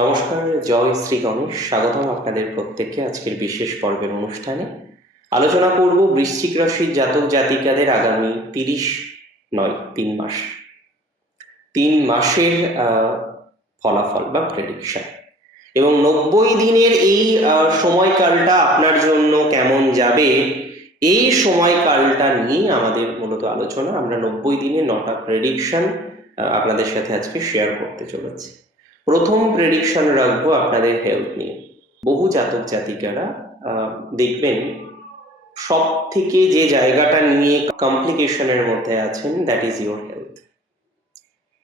নমস্কার, জয় শ্রী গণেশ। স্বাগতম আপনাদের প্রত্যেককে আজকের বিশেষ পর্বের অনুষ্ঠানে। আলোচনা করব বৃশ্চিক রাশির জাতক জাতিকাদের আগামী 3 মাসের ফলাফল বা প্রেডিকশন, এবং 90 দিনের এই সময়কালটা আপনার জন্য কেমন যাবে, এই সময়কালটা নিয়ে আমাদের মূলত আলোচনা। আমরা 90 দিনে 9টা প্রেডিকশন আপনাদের সাথে আজকে শেয়ার করতে চলেছি। প্রথম প্রেডিকশন রাখবো আপনাদের হেলথ নিয়ে। বহু জাতক জাতিকারা দেখবেন সব থেকে যে জায়গাটা নিয়ে কমপ্লিকেশনের মধ্যে আছেন, দ্যাট ইজ ইউর হেলথ।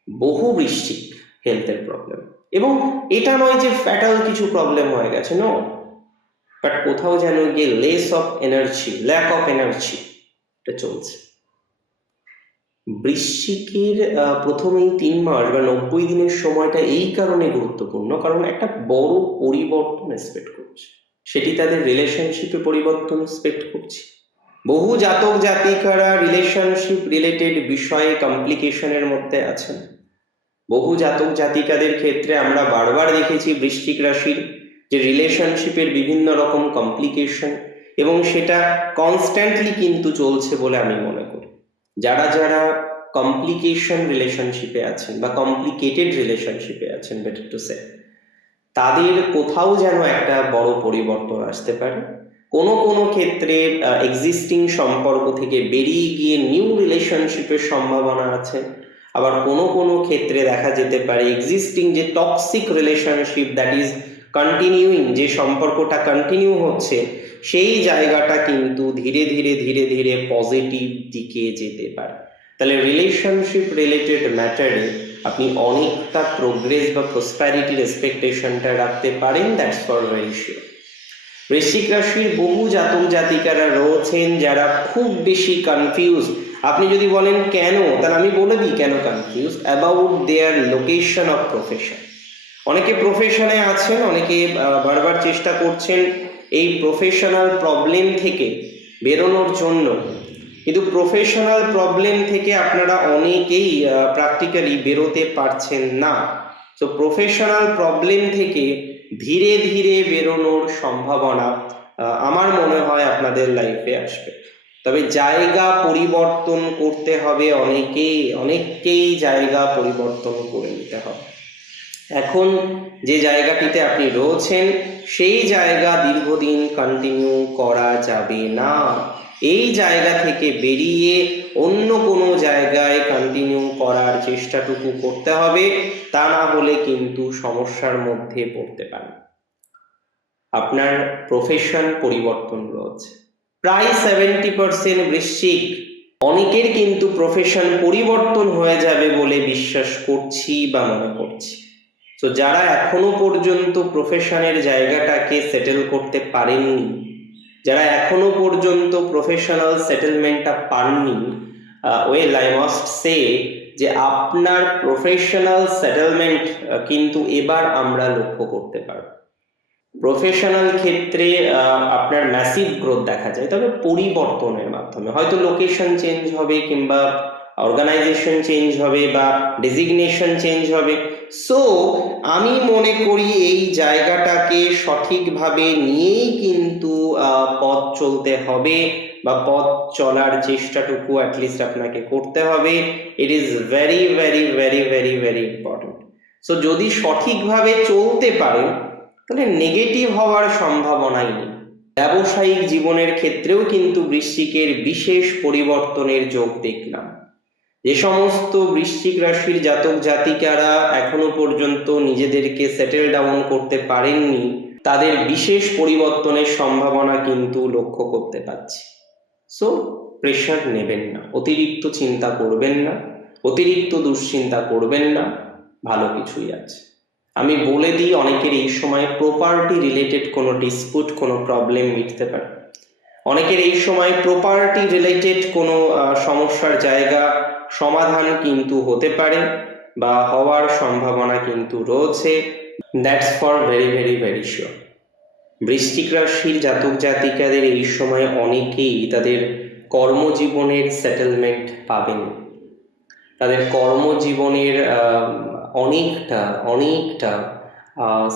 বহু বৃশ্চিক হেলথের প্রবলেম, এবং এটা নয় যে ফ্যাটাল কিছু প্রবলেম হয়ে গেছে, নো, বাট কোথাও যেন গিয়ে ল্যাক অফ এনার্জি এটা চলছে। বৃশ্চিকের প্রথম এই 3 মাস বা 90 দিনের সময়টা এই কারণে গুরুত্বপূর্ণ, কারণ একটা বড় পরিবর্তন এক্সপেক্ট করছে। সেটি তাদের রিলেশনশিপে পরিবর্তন এক্সপেক্ট করছে। বহু জাতক জাতিকারা রিলেশনশিপ রিলেটেড বিষয়ে কমপ্লিকেশনের মধ্যে আছেন। বহু জাতক জাতিকাদের ক্ষেত্রে আমরা বারবার দেখেছি বৃশ্চিক রাশির যে রিলেশনশিপের বিভিন্ন রকম কমপ্লিকেশন, এবং সেটা কনস্ট্যান্টলি কিন্তু চলছে বলে আমি মনে করি। যারা যারা কমপ্লিকেশন রিলেশনশিপে আছেন বা কমপ্লিকেটেড রিলেশনশিপে আছেন, বেটার টু সে, তাদের কোথাও যেন একটা বড় পরিবর্তন আসতে পারে। কোনো কোনো ক্ষেত্রে এক্সিস্টিং সম্পর্ক থেকে বেরিয়ে গিয়ে নিউ রিলেশনশিপের সম্ভাবনা আছে। আবার কোনো কোনো ক্ষেত্রে দেখা যেতে পারে এক্সিস্টিং যে toxic relationship, that is continuing, যে সম্পর্কটা কন্টিনিউ হচ্ছে, সেই জায়গাটা কিন্তু ধীরে ধীরে ধীরে ধীরে পজিটিভ দিকে যেতে পারে। তাহলে রিলেশনশিপ রিলেটেড ম্যাটারে আপনি অনেকটা প্রোগ্রেস বা প্রসপ্যারিটির এক্সপেকটেশনটা রাখতে পারেন, দ্যাটস ফর ভেরি শিওর। বৃশ্চিক রাশির বহু জাতক জাতিকারা রয়েছেন যারা খুব বেশি কনফিউজ। আপনি যদি বলেন কেন, তাহলে আমি বলে দিই কেন confuse about their location of profession. অনেকে প্রফেশনে আছেন, অনেকে বারবার চেষ্টা করছেন এই প্রফেশনাল প্রবলেম থেকে বেরোনোর জন্য, কিন্তু প্রফেশনাল প্রবলেম থেকে আপনারা অনেকেই প্র্যাকটিক্যালি বেরোতে পারছেন না। তো প্রফেশনাল প্রবলেম থেকে ধীরে ধীরে বেরোনোর সম্ভাবনা আমার মনে হয় আপনাদের লাইফে আসবে। তবে জায়গা পরিবর্তন করতে হবে, অনেককেই জায়গা পরিবর্তন করে নিতে হবে। এখন যে জায়গাটিতে আপনি রয়েছেন, সেই জায়গা দীর্ঘদিন কন্টিনিউ করা যাবে না। এই জায়গা থেকে বেরিয়ে অন্য কোনো জায়গায় কন্টিনিউ করার চেষ্টাটুকু করতে হবে, তা না হলে কিন্তু সমস্যার মধ্যে পড়তে পারেন। আপনার প্রফেশন পরিবর্তন রয়েছে প্রায় 70% বৃশ্চিক। অনেকের কিন্তু প্রফেশন পরিবর্তন হয়ে যাবে বলে বিশ্বাস করছি বা মনে করছি। তো যারা এখনো পর্যন্ত প্রফেশনের জায়গাটাকে সেটেল করতে পারেননি, যারা এখনো পর্যন্ত প্রফেশনাল সেটেলমেন্টটা পাননি, ওয়েল আই মাস্ট সে যে আপনার প্রফেশনাল সেটেলমেন্ট কিন্তু এবার আমরা লক্ষ্য করতে পারব। প্রফেশনাল ক্ষেত্রে আপনার ম্যাসিভ গ্রোথ দেখা যায়, তবে পরিবর্তনের মাধ্যমে। হয়তো লোকেশন চেঞ্জ হবে, কিংবা অর্গানাইজেশন চেঞ্জ হবে, বা ডেজিগনেশন চেঞ্জ হবে। সো আমি মনে করি এই জায়গাটাকে সঠিকভাবে নিয়েই কিন্তু পথ চলতে হবে, বা পথ চলার চেষ্টাটুকু অ্যাটলিস্ট আপনাকে করতে হবে। It is very very very very very important. So যদি সঠিকভাবে চলতে পারেন, তাহলে নেগেটিভ হওয়ার সম্ভাবনাই নেই। ব্যবসায়িক জীবনের ক্ষেত্রেও কিন্তু বৃশ্চিকের বিশেষ পরিবর্তনের যোগ দেখলাম। যে সমস্ত বৃশ্চিক রাশির জাতক জাতিকারা এখনো পর্যন্ত নিজেদেরকে সেটেল ডাউন করতে পারেননি, তাদের বিশেষ পরিবর্তনের সম্ভাবনা কিন্তু লক্ষ্য করতে পারছি। সো প্রেশার নেবেন না, অতিরিক্ত চিন্তা করবেন না, অতিরিক্ত দুশ্চিন্তা করবেন না, ভালো কিছুই আছে। আমি বলে দিই, অনেকের এই সময় প্রপার্টি রিলেটেড কোনো ডিসপুট, কোনো প্রবলেম মিটতে পারে। অনেকের এই সময় প্রপার্টি রিলেটেড কোনো সমস্যার জায়গা সমাধান কিন্তু হতে পারে, বা হওয়ার সম্ভাবনা কিন্তু রয়েছে। That's for very very very sure. বৃশ্চিক রাশির জাতক জাতিকাদের এই সময় অনেকেই তাদের কর্মজীবনের সেটেলমেন্ট পাবেন। তাদের কর্মজীবনের অনেকটা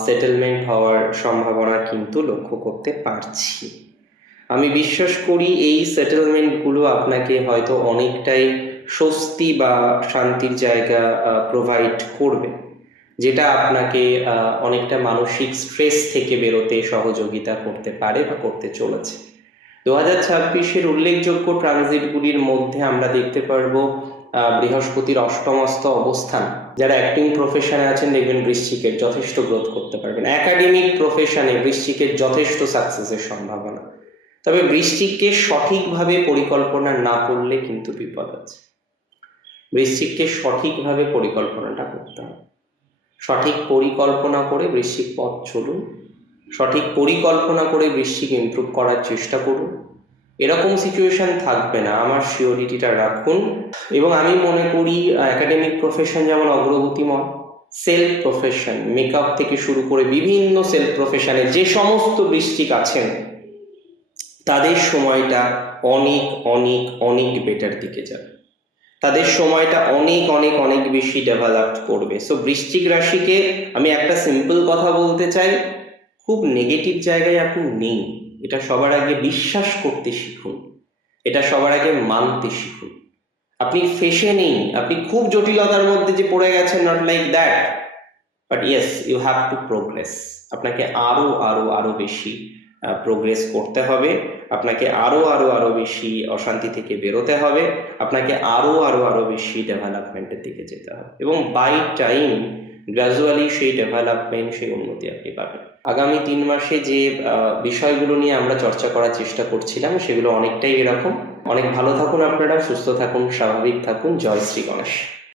সেটেলমেন্ট হওয়ার সম্ভাবনা কিন্তু লক্ষ্য করতে পারছি। আমি বিশ্বাস করি এই সেটেলমেন্টগুলো আপনাকে হয়তো অনেকটাই স্বস্তি বা শান্তির জায়গা প্রোভাইড করবে, যেটা আপনাকে অনেকটা মানসিক স্ট্রেস থেকে বেরোতে সহযোগিতা করতে পারে বা করতে চলেছে। 2026-এর উল্লেখযোগ্য ট্রানজিটগুলির মধ্যে আমরা দেখতে পারবো বৃহস্পতির অষ্টমস্ত অবস্থান। যারা অ্যাক্টিং প্রফেশনে আছেন দেখবেন বৃশ্চিকের যথেষ্ট গ্রোথ করতে পারবেন। একাডেমিক প্রফেশনে বৃশ্চিকের যথেষ্ট সাকসেসের সম্ভাবনা। তবে বৃশ্চিককে সঠিকভাবে পরিকল্পনা না করলে কিন্তু বিপদ আছে। বৃশ্চিককে সঠিকভাবে পরিকল্পনাটা করতে হবে। সঠিক পরিকল্পনা করে বৃশ্চিক পথ চলুন, সঠিক পরিকল্পনা করে বৃশ্চিক ইমপ্রুভ করার চেষ্টা করুন। এরকম সিচুয়েশন থাকবে না, আমার সিওরিটিটা রাখুন। এবং আমি মনে করি একাডেমিক প্রফেশন যেমন অগ্রগতিময়, সেলফ প্রফেশন মেকআপ থেকে শুরু করে বিভিন্ন সেলফ প্রফেশনে যে সমস্ত বৃশ্চিক আছেন তাদের সময়টা অনেক অনেক অনেক বেটার দিকে যাবে। তাদের সময়টা অনেক অনেক অনেক বেশি ডেভেলপ করবে। সো বৃশ্চিক রাশিকে আমি একটা সিম্পল কথা বলতে চাই, খুব নেগেটিভ জায়গায় আপনি নেই। এটা সবার আগে বিশ্বাস করতে শিখুন, এটা সবার আগে মানতে শিখুন। আপনি ফেসে নেই, আপনি খুব জটিলতার মধ্যে যে পড়ে গেছেন, not like that, but yes you have to progress. আপনাকে আরো আরো আরো বেশি প্রোগ্রেস করতে হবে, আপনাকে আরো আরো আরো বেশি অশান্তি থেকে বেরোতে হবে, আপনাকে আরো আরো আরো বেশি ডেভেলপমেন্টের দিকে যেতে হবে, এবং বাই টাইম গ্রাজুয়ালি সেই ডেভেলপমেন্ট, সেই উন্নতি আপনি পাবেন। আগামী 3 মাসে যে বিষয়গুলো নিয়ে আমরা চর্চা করার চেষ্টা করছিলাম সেগুলো অনেকটাই এরকম। অনেক ভালো থাকুন আপনারা, সুস্থ থাকুন, স্বাভাবিক থাকুন। জয় শ্রী গণেশ।